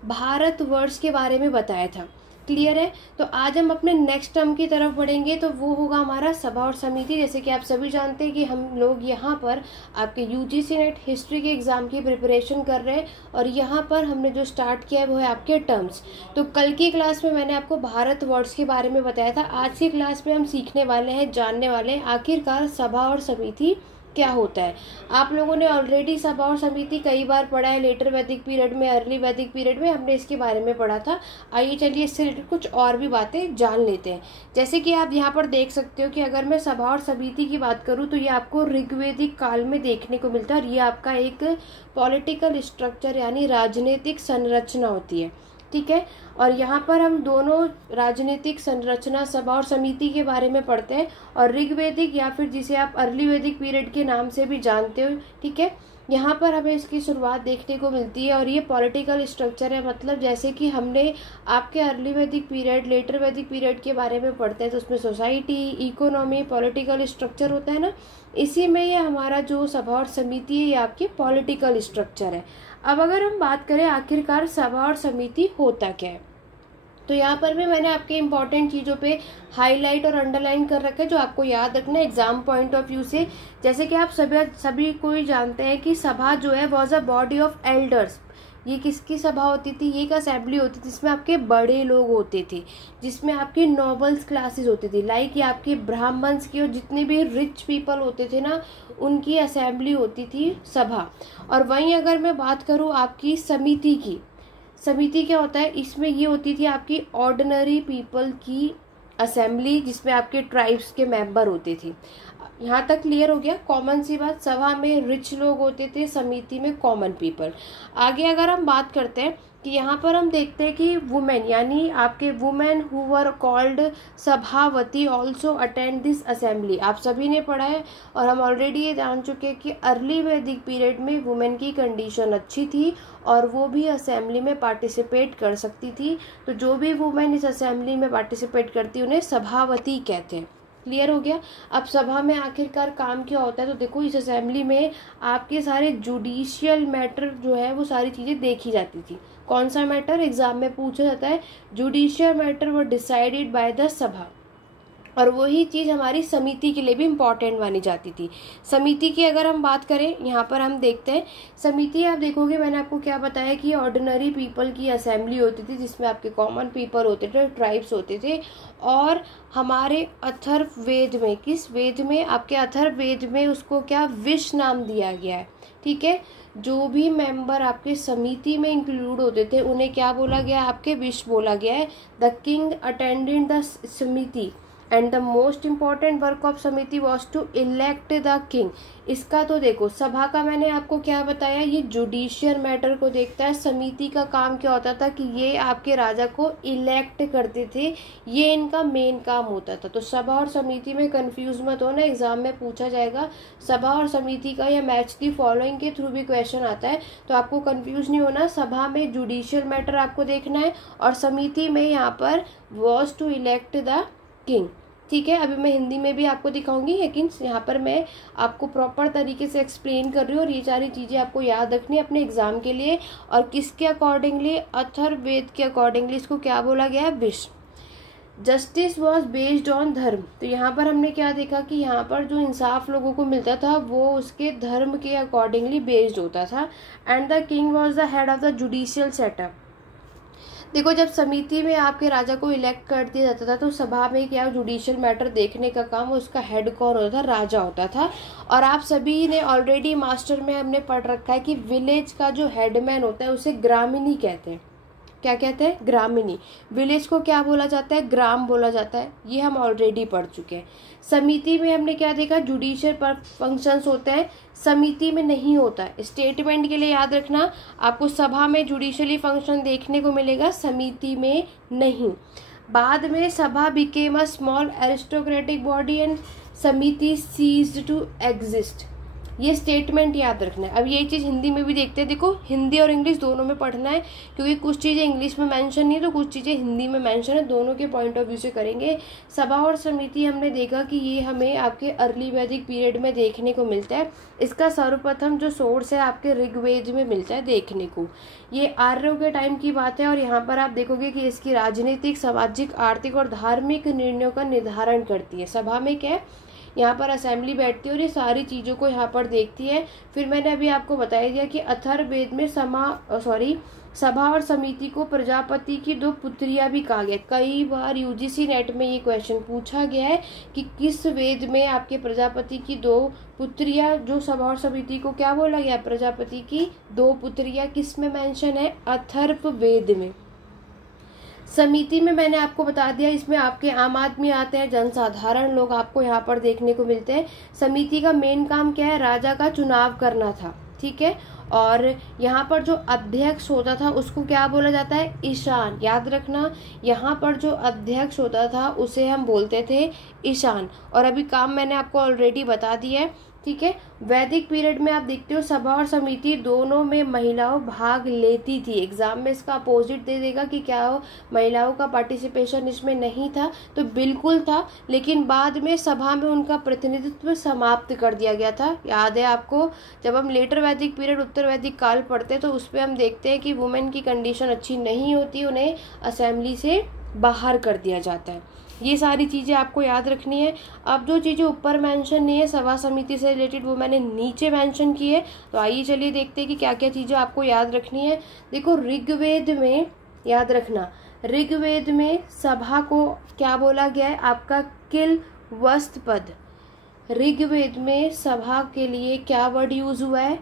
भारतवर्ष के बारे में बताया था क्लियर है। तो आज हम अपने नेक्स्ट टर्म की तरफ बढ़ेंगे, तो वो होगा हमारा सभा और समिति। जैसे कि आप सभी जानते हैं कि हम लोग यहाँ पर आपके यूजीसी नेट हिस्ट्री के एग्जाम की प्रिपरेशन कर रहे हैं, और यहाँ पर हमने जो स्टार्ट किया है वो है आपके टर्म्स। तो कल की क्लास में मैंने आपको भारत वर्ड्स के बारे में बताया था। आज की क्लास में हम सीखने वाले हैं, जानने वाले हैं आखिरकार सभा और समिति क्या होता है। आप लोगों ने ऑलरेडी सभा और समिति कई बार पढ़ा है, लेटर वैदिक पीरियड में, अर्ली वैदिक पीरियड में हमने इसके बारे में पढ़ा था। आइए चलिए इससे रिलेटेड कुछ और भी बातें जान लेते हैं। जैसे कि आप यहाँ पर देख सकते हो कि अगर मैं सभा और समिति की बात करूँ तो ये आपको ऋग्वेदिक काल में देखने को मिलता है, और ये आपका एक पॉलिटिकल स्ट्रक्चर यानी राजनीतिक संरचना होती है, ठीक है। और यहाँ पर हम दोनों राजनीतिक संरचना सभा और समिति के बारे में पढ़ते हैं, और ऋग्वेदिक या फिर जिसे आप अर्ली वैदिक पीरियड के नाम से भी जानते हो, ठीक है। यहाँ पर हमें इसकी शुरुआत देखने को मिलती है, और ये पॉलिटिकल स्ट्रक्चर है। मतलब जैसे कि हमने आपके अर्ली वैदिक पीरियड, लेटर वैदिक पीरियड के बारे में पढ़ते हैं, तो उसमें सोसाइटी, इकोनॉमी, पॉलिटिकल स्ट्रक्चर होता है ना, इसी में ये हमारा जो सभा और समिति है ये आपकी पॉलिटिकल स्ट्रक्चर है। अब अगर हम बात करें आखिरकार सभा और समिति होता क्या है, तो यहाँ पर भी मैंने आपके इंपॉर्टेंट चीज़ों पे हाईलाइट और अंडरलाइन कर रखा है जो आपको याद रखना है एग्जाम पॉइंट ऑफ व्यू से। जैसे कि आप सभी कोई जानते हैं कि सभा जो है was a body of elders. ये किसकी सभा होती थी? ये एक असेंबली होती थी जिसमें आपके बड़े लोग होते थे, जिसमें आपकी नॉबल्स क्लासेस होती थी, लाइक ये आपके ब्राह्मण्स की और जितने भी रिच पीपल होते थे ना, उनकी असेंबली होती थी सभा। और वहीं अगर मैं बात करूँ आपकी समिति की, समिति क्या होता है? इसमें ये होती थी आपकी ऑर्डिनरी पीपल की असेंबली, जिसमें आपके ट्राइब्स के मेंबर होते थे। यहाँ तक क्लियर हो गया? कॉमन सी बात, सभा में रिच लोग होते थे, समिति में कॉमन पीपल। आगे अगर हम बात करते हैं कि यहाँ पर हम देखते हैं कि वुमेन यानी आपके वुमेन हु वर कॉल्ड सभावती ऑल्सो अटेंड दिस असेंबली। आप सभी ने पढ़ा है और हम ऑलरेडी ये जान चुके हैं कि अर्ली वैदिक पीरियड में वुमेन की कंडीशन अच्छी थी और वो भी असेंबली में पार्टिसिपेट कर सकती थी। तो जो भी वुमेन इस असेंबली में पार्टिसिपेट करती उन्हें सभावती कहते हैं। क्लियर हो गया? अब सभा में आखिरकार काम क्या होता है? तो देखो, इस असेंबली में आपके सारे जुडिशियल मैटर जो है वो सारी चीज़ें देखी जाती थी। कौन सा मैटर एग्जाम में पूछा जाता है? Judicial matter were decided by the सभा। और वही चीज़ हमारी समिति के लिए भी इम्पॉर्टेंट मानी जाती थी। समिति की अगर हम बात करें, यहाँ पर हम देखते हैं समिति, आप देखोगे मैंने आपको क्या बताया कि ऑर्डिनरी पीपल की असेंबली होती थी जिसमें आपके कॉमन पीपल होते थे, ट्राइब्स होते थे। और हमारे अथर्ववेद में, किस वेद में? आपके अथर्ववेद में उसको क्या विश नाम दिया गया है, ठीक है। जो भी मेंबर आपके समिति में इंक्लूड होते थे उन्हें क्या बोला गया? आपके विश बोला गया है। The king attended the samiti and the most important work of samiti was to elect the king. इसका तो देखो, सभा का मैंने आपको क्या बताया, ये जुडिशियल मैटर को देखता है। समिति का काम क्या होता था कि ये आपके राजा को इलेक्ट करते थे, ये इनका मेन काम होता था। तो सभा और समिति में कंफ्यूज मत होना, एग्जाम में पूछा जाएगा सभा और समिति का, या मैच दी फॉलोइंग के थ्रू भी क्वेश्चन आता है, तो आपको कंफ्यूज नहीं होना। सभा में जुडिशियल मैटर आपको देखना है और समिति में यहाँ पर was to elect the king, ठीक है। अभी मैं हिंदी में भी आपको दिखाऊंगी, लेकिन यहाँ पर मैं आपको प्रॉपर तरीके से एक्सप्लेन कर रही हूँ और ये सारी चीज़ें आपको याद रखनी है अपने एग्जाम के लिए। और किसके अकॉर्डिंगली? अथर्ववेद के अकॉर्डिंगली इसको क्या बोला गया है? Wish. Justice was based on धर्म। तो यहाँ पर हमने क्या देखा कि यहाँ पर जो इंसाफ लोगों को मिलता था वो उसके धर्म के अकॉर्डिंगली बेस्ड होता था। And the king was the head of the judicial setup. देखो, जब समिति में आपके राजा को इलेक्ट कर दिया जाता था तो सभा में क्या जुडिशियल मैटर देखने का काम उसका हेड कौन होता था? राजा होता था। और आप सभी ने ऑलरेडी मास्टर में हमने पढ़ रखा है कि विलेज का जो हेडमैन होता है उसे ग्रामिनी कहते हैं। क्या कहते हैं? ग्रामिनी। विलेज को क्या बोला जाता है? ग्राम बोला जाता है। ये हम ऑलरेडी पढ़ चुके हैं। समिति में हमने क्या देखा? जुडिशियल फंक्शंस होते हैं, समिति में नहीं होता है। स्टेटमेंट के लिए याद रखना, आपको सभा में जुडिशियली फंक्शन देखने को मिलेगा, समिति में नहीं। बाद में सभा became a small aristocratic body and समिति सीज्ड टू एग्जिस्ट। ये स्टेटमेंट याद रखना है। अब यही चीज़ हिंदी में भी देखते हैं। देखो हिंदी और इंग्लिश दोनों में पढ़ना है, क्योंकि कुछ चीज़ें इंग्लिश में मेंशन नहीं तो कुछ चीज़ें हिंदी में मेंशन है, दोनों के पॉइंट ऑफ व्यू से करेंगे। सभा और समिति हमने देखा कि ये हमें आपके अर्ली वैदिक पीरियड में देखने को मिलता है। इसका सर्वप्रथम जो सोर्स है आपके ऋग्वेद में मिलता है देखने को। ये आर्यों के टाइम की बात है और यहाँ पर आप देखोगे कि इसकी राजनीतिक, सामाजिक, आर्थिक और धार्मिक निर्णयों का निर्धारण करती है। सभा में क्या है, यहाँ पर असेंबली बैठती है और ये सारी चीज़ों को यहाँ पर देखती है। फिर मैंने अभी आपको बताया दिया कि अथर्ववेद में सभा और समिति को प्रजापति की 2 पुत्रियां भी कहा गया। कई बार यूजीसी नेट में ये क्वेश्चन पूछा गया है कि किस वेद में आपके प्रजापति की 2 पुत्रियां, जो सभा और समिति को क्या बोला गया, प्रजापति की 2 पुत्रियां किस में मेंशन है, अथर्ववेद में। समिति में मैंने आपको बता दिया, इसमें आपके आम आदमी आते हैं, जनसाधारण लोग आपको यहाँ पर देखने को मिलते हैं। समिति का मेन काम क्या है, राजा का चुनाव करना था, ठीक है। और यहाँ पर जो अध्यक्ष होता था उसको क्या बोला जाता है, ईशान। याद रखना, यहाँ पर जो अध्यक्ष होता था उसे हम बोलते थे ईशान। और अभी काम मैंने आपको ऑलरेडी बता दिया है, ठीक है। वैदिक पीरियड में आप देखते हो सभा और समिति दोनों में महिलाओं भाग लेती थी। एग्जाम में इसका अपोजिट दे देगा कि क्या हो, महिलाओं का पार्टिसिपेशन इसमें नहीं था, तो बिल्कुल था, लेकिन बाद में सभा में उनका प्रतिनिधित्व समाप्त कर दिया गया था। याद है आपको, जब हम लेटर वैदिक पीरियड, उत्तर वैदिक काल पढ़ते हैं तो उस पर हम देखते हैं कि वुमेन की कंडीशन अच्छी नहीं होती, उन्हें असेंबली से बाहर कर दिया जाता है। ये सारी चीज़ें आपको याद रखनी है। अब जो चीज़ें ऊपर मेंशन नहीं है सभा समिति से रिलेटेड, वो मैंने नीचे मेंशन की है। तो आइए चलिए देखते हैं कि क्या क्या चीज़ें आपको याद रखनी है। देखो ऋग्वेद में, याद रखना, ऋग्वेद में सभा को क्या बोला गया है, आपका किल वस्त पद। ऋग्वेद में सभा के लिए क्या वर्ड यूज हुआ है,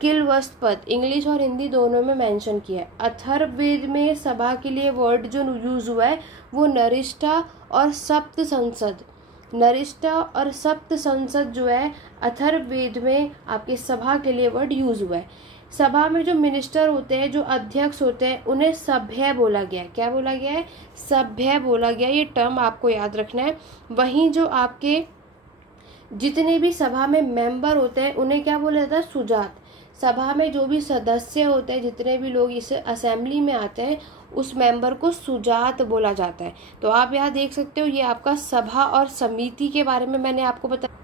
किल वस्त पद। इंग्लिश और हिंदी दोनों में मेंशन किया है। अथर्ववेद में सभा के लिए वर्ड जो यूज हुआ है वो नरिष्ठा और सप्त संसद। नरिष्ठा और सप्त संसद जो है अथर्ववेद में आपके सभा के लिए वर्ड यूज हुआ है। सभा में जो मिनिस्टर होते हैं, जो अध्यक्ष होते हैं, उन्हें सभ्य बोला गया है। क्या बोला गया है, सभ्य बोला गया। ये टर्म आपको याद रखना है। वहीं जो आपके जितने भी सभा में मेंबर होते हैं उन्हें क्या बोला जाता है, सुजात। सभा में जो भी सदस्य होते हैं, जितने भी लोग इस असेंबली में आते हैं, उस मेंबर को सुजात बोला जाता है। तो आप यहाँ देख सकते हो, ये आपका सभा और समिति के बारे में मैंने आपको बताया।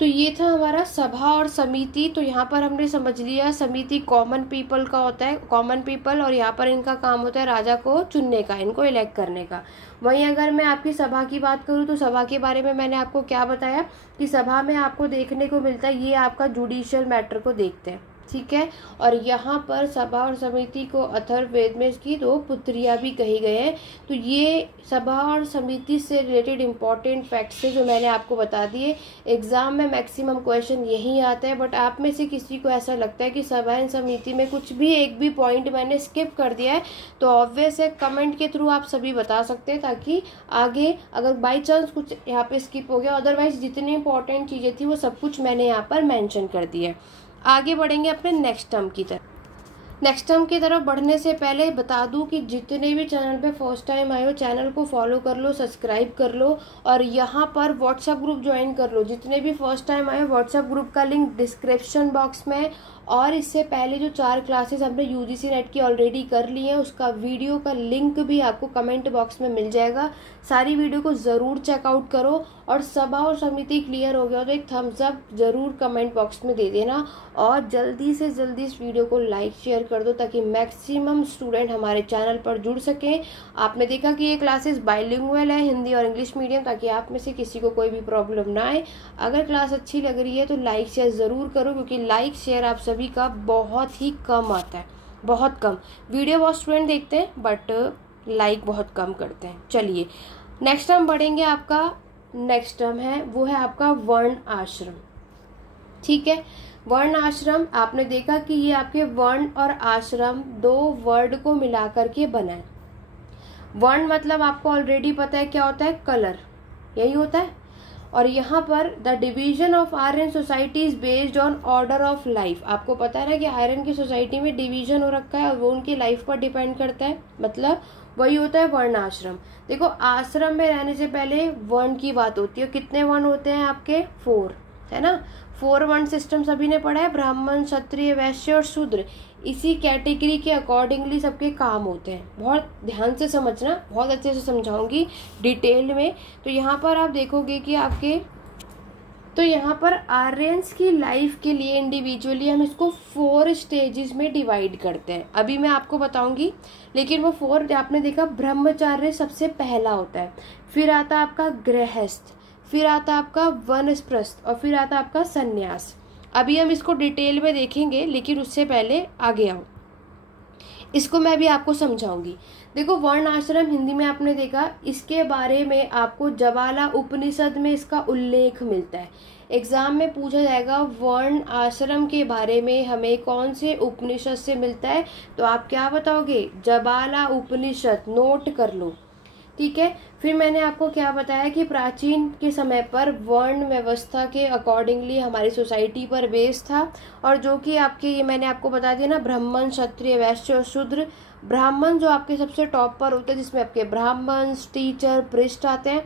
तो ये था हमारा सभा और समिति। तो यहाँ पर हमने समझ लिया समिति कॉमन पीपल का होता है, कॉमन पीपल, और यहाँ पर इनका काम होता है राजा को चुनने का, इनको इलेक्ट करने का। वहीं अगर मैं आपकी सभा की बात करूँ तो सभा के बारे में मैंने आपको क्या बताया कि सभा में आपको देखने को मिलता है, ये आपका जुडिशियल मैटर को देखते हैं, ठीक है। और यहाँ पर सभा और समिति को अथर्ववेद में इसकी 2 पुत्रियां भी कही गए हैं। तो ये सभा और समिति से रिलेटेड इंपॉर्टेंट फैक्ट्स है जो मैंने आपको बता दिए। एग्जाम में मैक्सिमम क्वेश्चन यही आता है, बट आप में से किसी को ऐसा लगता है कि सभा एंड समिति में कुछ भी एक भी पॉइंट मैंने स्किप कर दिया है, तो ऑब्वियस है कमेंट के थ्रू आप सभी बता सकते हैं, ताकि आगे अगर बाई चांस कुछ यहाँ पे स्किप हो गया, अदरवाइज जितनी इंपॉर्टेंट चीज़ें थी वो सब कुछ मैंने यहाँ पर मैंशन कर दिया है। आगे बढ़ेंगे अपने नेक्स्ट टर्म की तरफ। नेक्स्ट टर्म की तरफ बढ़ने से पहले बता दूं कि जितने भी चैनल पे फर्स्ट टाइम आए हो, चैनल को फॉलो कर लो, सब्सक्राइब कर लो और यहाँ पर व्हाट्सएप ग्रुप ज्वाइन कर लो। जितने भी फर्स्ट टाइम आए, व्हाट्सएप ग्रुप का लिंक डिस्क्रिप्शन बॉक्स में, और इससे पहले जो 4 क्लासेस हमने यूजीसी नेट की ऑलरेडी कर ली है, उसका वीडियो का लिंक भी आपको कमेंट बॉक्स में मिल जाएगा। सारी वीडियो को ज़रूर चेकआउट करो, और सभा और समिति क्लियर हो गया तो एक थम्स अप ज़रूर कमेंट बॉक्स में दे देना, और जल्दी से जल्दी इस वीडियो को लाइक शेयर कर दो ताकि मैक्सिमम स्टूडेंट हमारे चैनल पर जुड़ सकें। आपने देखा कि ये क्लासेस बाइलिंगुअल है, हिंदी और इंग्लिश मीडियम, ताकि आप में से किसी को कोई भी प्रॉब्लम ना आए। अगर क्लास अच्छी लग रही है तो लाइक शेयर ज़रूर करो, क्योंकि लाइक शेयर आप सभी का बहुत ही कम आता है, बहुत कम। वीडियो बहुत स्टूडेंट देखते हैं बट लाइक बहुत कम करते हैं। चलिए नेक्स्ट टर्म बढ़ेंगे। आपका नेक्स्ट टर्म है वो है आपका वर्ण आश्रम, ठीक है। वर्ण आश्रम आपने देखा कि ये आपके वर्ण और आश्रम 2 वर्ड को मिलाकर के बना है। वर्ण मतलब आपको ऑलरेडी पता है क्या होता है, कलर, यही होता है। और यहाँ पर the division of iron society is based on order of life. आपको पता है ना कि आयरन की सोसाइटी में डिवीजन हो रखा है और वो उनकी लाइफ पर डिपेंड करता है, मतलब वही होता है वर्ण आश्रम। देखो आश्रम में रहने से पहले वर्ण की बात होती है। कितने वर्ण होते हैं आपके, 4, है ना। 4 वर्ण सिस्टम सभी ने पढ़ा है, ब्राह्मण, क्षत्रिय, वैश्य और शूद्र। इसी कैटेगरी के अकॉर्डिंगली सबके काम होते हैं। बहुत ध्यान से समझना, बहुत अच्छे से समझाऊंगी डिटेल में। तो यहाँ पर आप देखोगे कि यहाँ पर आर्यंस की लाइफ के लिए इंडिविजुअली हम इसको 4 स्टेजेस में डिवाइड करते हैं। अभी मैं आपको बताऊंगी, लेकिन वो 4 आपने देखा, ब्रह्मचार्य सबसे पहला होता है, फिर आता आपका गृहस्थ, फिर आता आपका वानप्रस्थ और फिर आता आपका सन्यास। अभी हम इसको डिटेल में देखेंगे, लेकिन उससे पहले आगे आओ, इसको मैं भी आपको समझाऊंगी। देखो, वर्ण आश्रम हिंदी में आपने देखा, इसके बारे में आपको ज्वाला उपनिषद में इसका उल्लेख मिलता है। एग्जाम में पूछा जाएगा वर्ण आश्रम के बारे में हमें कौन से उपनिषद से मिलता है, तो आप क्या बताओगे? ज्वाला उपनिषद, नोट कर लो, ठीक है। फिर मैंने आपको क्या बताया कि प्राचीन के समय पर वर्ण व्यवस्था के अकॉर्डिंगली हमारी सोसाइटी पर बेस था, और जो कि आपके, ये मैंने आपको बता दिया ना, ब्राह्मण, क्षत्रिय, वैश्य और शूद्र। ब्राह्मण जो आपके सबसे टॉप पर होते हैं, जिसमें आपके ब्राह्मण, टीचर, प्रिस्ट आते हैं।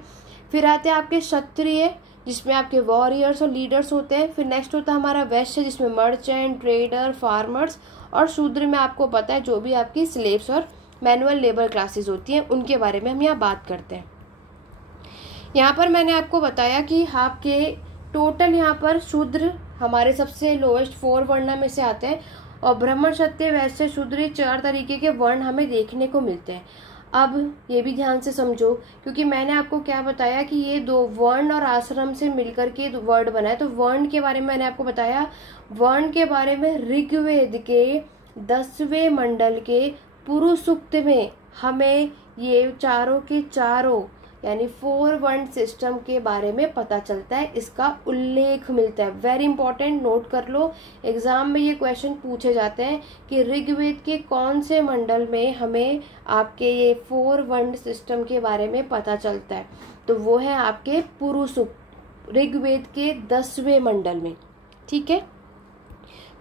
फिर आते हैं आपके क्षत्रिय, जिसमें आपके वॉरियर्स और लीडर्स होते हैं। फिर नेक्स्ट होता है हमारा वैश्य, जिसमें मर्चेंट, ट्रेडर, फार्मर्स। और शूद्र में आपको पता है जो भी आपकी स्लेव्स और मैनुअल लेबर क्लासेस होती हैं, उनके बारे में हम यहाँ बात करते हैं। यहाँ पर मैंने आपको बताया कि आपके टोटल यहाँ पर शूद्र हमारे सबसे लोएस्ट 4 वर्ण में से आते हैं, और ब्राह्मण, क्षत्रिय, वैश्य, शूद्र 4 तरीके के वर्ण हमें देखने को मिलते हैं। अब ये भी ध्यान से समझो, क्योंकि मैंने आपको क्या बताया कि ये 2 वर्ण और आश्रम से मिलकर के वर्ड बना है। तो वर्ण के बारे में मैंने आपको बताया, वर्ण के बारे में ऋग्वेद के 10वें मंडल के पुरुष सूक्त में हमें ये चारों के चारों यानी 4 वर्ण सिस्टम के बारे में पता चलता है, इसका उल्लेख मिलता है। वेरी इंपॉर्टेंट, नोट कर लो, एग्जाम में ये क्वेश्चन पूछे जाते हैं कि ऋग्वेद के कौन से मंडल में हमें आपके ये 4 वर्ण सिस्टम के बारे में पता चलता है। तो वो है आपके पुरुष सूक्त, ऋग्वेद के 10वें मंडल में, ठीक है।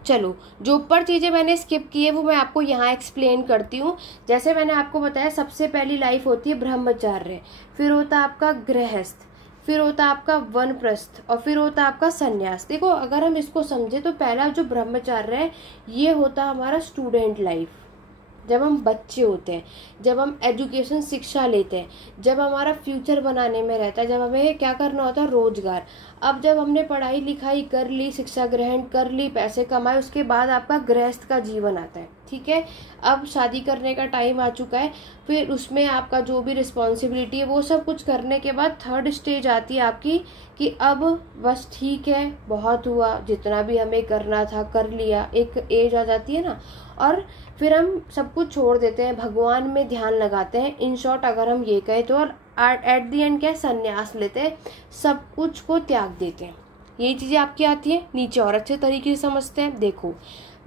चलो, जो ऊपर चीजें मैंने स्किप की है वो मैं आपको यहाँ एक्सप्लेन करती हूँ। जैसे मैंने आपको बताया, सबसे पहली लाइफ होती है ब्रह्मचार्य, फिर होता है आपका गृहस्थ, फिर होता है आपका वानप्रस्थ और फिर होता है आपका सन्यास। देखो, अगर हम इसको समझे तो पहला जो ब्रह्मचार्य है ये होता है हमारा स्टूडेंट लाइफ, जब हम बच्चे होते हैं, जब हम एजुकेशन शिक्षा लेते हैं, जब हमारा फ्यूचर बनाने में रहता है, जब हमें क्या करना होता है, रोजगार। अब जब हमने पढ़ाई लिखाई कर ली, शिक्षा ग्रहण कर ली, पैसे कमाए, उसके बाद आपका गृहस्थ का जीवन आता है, ठीक है। अब शादी करने का टाइम आ चुका है, फिर उसमें आपका जो भी रिस्पॉन्सिबिलिटी है वो सब कुछ करने के बाद 3rd स्टेज आती है आपकी कि अब बस ठीक है, बहुत हुआ, जितना भी हमें करना था कर लिया। एक एज आ जाती है ना, और फिर हम सब कुछ छोड़ देते हैं, भगवान में ध्यान लगाते हैं। इन शॉर्ट अगर हम ये कहें तो, और एट दी एंड क्या, संन्यास लेते हैं, सब कुछ को त्याग देते हैं। यही चीजें आपकी आती है। नीचे और अच्छे तरीके से समझते हैं। देखो,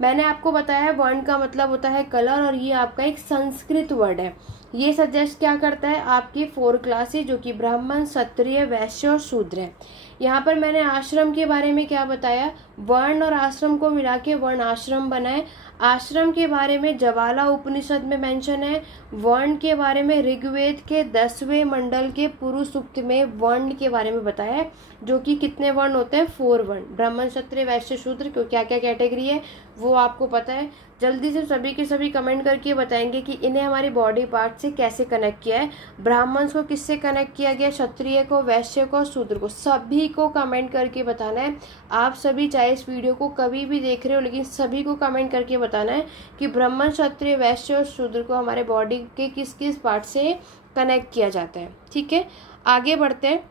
मैंने आपको बताया वर्ण का मतलब होता है कलर, और ये आपका एक संस्कृत वर्ड है। ये सजेस्ट क्या करता है, आपकी 4 क्लासेस जो कि ब्राह्मण, क्षत्रिय, वैश्य और शूद्र है। यहाँ पर मैंने आश्रम के बारे में क्या बताया, वर्ण और आश्रम को मिला के वर्ण आश्रम बनाए। आश्रम के बारे में ज्वाला उपनिषद में मेंशन है। वर्ण के बारे में ऋग्वेद के 10वें मंडल के पुरुष सूक्त में वर्ण के बारे में बताया है, जो कि कितने वर्ण होते हैं, 4 वर्ण, ब्राह्मण, क्षत्रिय, वैश्य, शूद्र। क्यों, क्या क्या कैटेगरी है वो आपको पता है। जल्दी से सभी के सभी कमेंट करके बताएंगे कि इन्हें हमारी बॉडी पार्ट से कैसे कनेक्ट किया है। ब्राह्मण को किससे कनेक्ट किया गया, क्षत्रिय को, वैश्य को, शूद्र को, सभी को कमेंट करके बताना है। आप सभी चाहे इस वीडियो को कभी भी देख रहे हो, लेकिन सभी को कमेंट करके बताना है कि ब्राह्मण, क्षत्रिय, वैश्य और शूद्र को हमारे बॉडी के किस किस पार्ट से कनेक्ट किया जाता है, ठीक है। आगे बढ़ते हैं।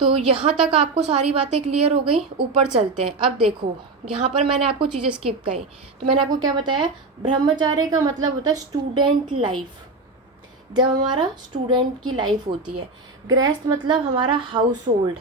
तो यहाँ तक आपको सारी बातें क्लियर हो गई। ऊपर चलते हैं। अब देखो, यहाँ पर मैंने आपको चीज़ें स्किप करी। तो मैंने आपको क्या बताया, ब्रह्मचार्य का मतलब होता है स्टूडेंट लाइफ, जब हमारा स्टूडेंट की लाइफ होती है। गृहस्थ मतलब हमारा हाउस होल्ड।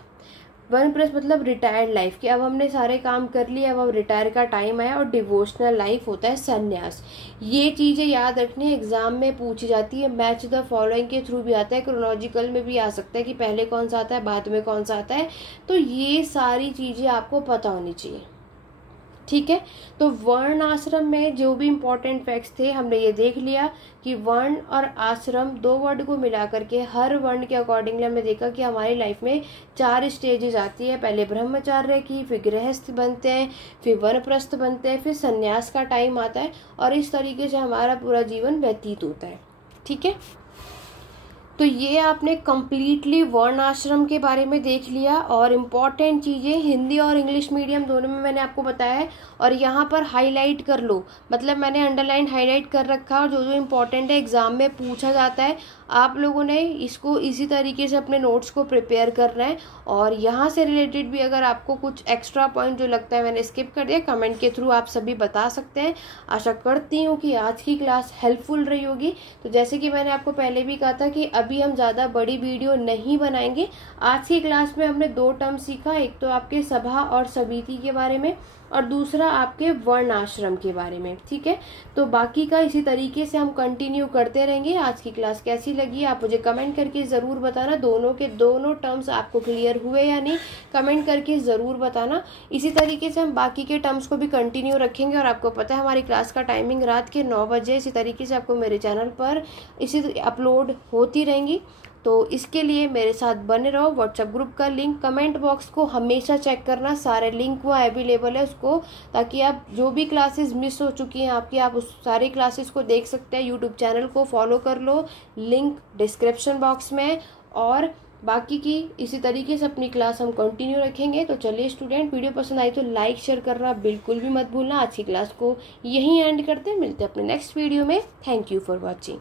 वानप्रस्थ मतलब रिटायर्ड लाइफ, कि अब हमने सारे काम कर लिए, अब रिटायर का टाइम आया। और डिवोशनल लाइफ होता है सन्यास। ये चीज़ें याद रखनी, एग्जाम में पूछी जाती है। मैच द फॉलोइंग के थ्रू भी आता है, क्रोनोलॉजिकल में भी आ सकता है कि पहले कौन सा आता है बाद में कौन सा आता है। तो ये सारी चीज़ें आपको पता होनी चाहिए, ठीक है। तो वर्ण आश्रम में जो भी इम्पोर्टेंट फैक्ट्स थे हमने ये देख लिया कि वर्ण और आश्रम दो वर्ड को मिला करके हर वर्ण के अकॉर्डिंगली हमने देखा कि हमारी लाइफ में 4 स्टेजेस आती है। पहले ब्रह्मचार्य की, फिर गृहस्थ बनते हैं, फिर वानप्रस्थ बनते हैं, फिर संन्यास का टाइम आता है और इस तरीके से हमारा पूरा जीवन व्यतीत होता है। ठीक है, तो ये आपने कम्प्लीटली वर्ण आश्रम के बारे में देख लिया और इम्पॉर्टेंट चीज़ें हिंदी और इंग्लिश मीडियम दोनों में मैंने आपको बताया है। और यहाँ पर हाईलाइट कर लो, मतलब मैंने अंडरलाइन हाईलाइट कर रखा और जो जो इम्पोर्टेंट है एग्जाम में पूछा जाता है आप लोगों ने इसको इसी तरीके से अपने नोट्स को प्रिपेयर करना है। और यहाँ से रिलेटेड भी अगर आपको कुछ एक्स्ट्रा पॉइंट जो लगता है मैंने स्किप कर दिया, कमेंट के थ्रू आप सभी बता सकते हैं। आशा करती हूँ कि आज की क्लास हेल्पफुल रही होगी। तो जैसे कि मैंने आपको पहले भी कहा था कि अभी हम ज़्यादा बड़ी वीडियो नहीं बनाएंगे। आज की क्लास में हमने 2 टर्म सीखा, एक तो आपके सभा और समिति के बारे में और दूसरा आपके वर्ण आश्रम के बारे में। ठीक है, तो बाकी का इसी तरीके से हम कंटिन्यू करते रहेंगे। आज की क्लास कैसी लगी आप मुझे कमेंट करके ज़रूर बताना। दोनों के दोनों टर्म्स आपको क्लियर हुए या नहीं कमेंट करके ज़रूर बताना। इसी तरीके से हम बाकी के टर्म्स को भी कंटिन्यू रखेंगे। और आपको पता है हमारी क्लास का टाइमिंग रात के 9 बजे इसी तरीके से आपको मेरे चैनल पर इसी अपलोड होती रहेंगी। तो इसके लिए मेरे साथ बने रहो। व्हाट्सएप ग्रुप का लिंक कमेंट बॉक्स को हमेशा चेक करना, सारे लिंक वहाँ अवेलेबल है उसको, ताकि आप जो भी क्लासेस मिस हो चुकी हैं आपकी आप उस सारी क्लासेस को देख सकते हैं। यूट्यूब चैनल को फॉलो कर लो, लिंक डिस्क्रिप्शन बॉक्स में। और बाकी की इसी तरीके से अपनी क्लास हम कंटिन्यू रखेंगे। तो चलिए स्टूडेंट, वीडियो पसंद आई तो लाइक शेयर करना बिल्कुल भी मत भूलना। आज की क्लास को यहीं एंड करते हैं, मिलते हैं अपने नेक्स्ट वीडियो में। Thank you for watching.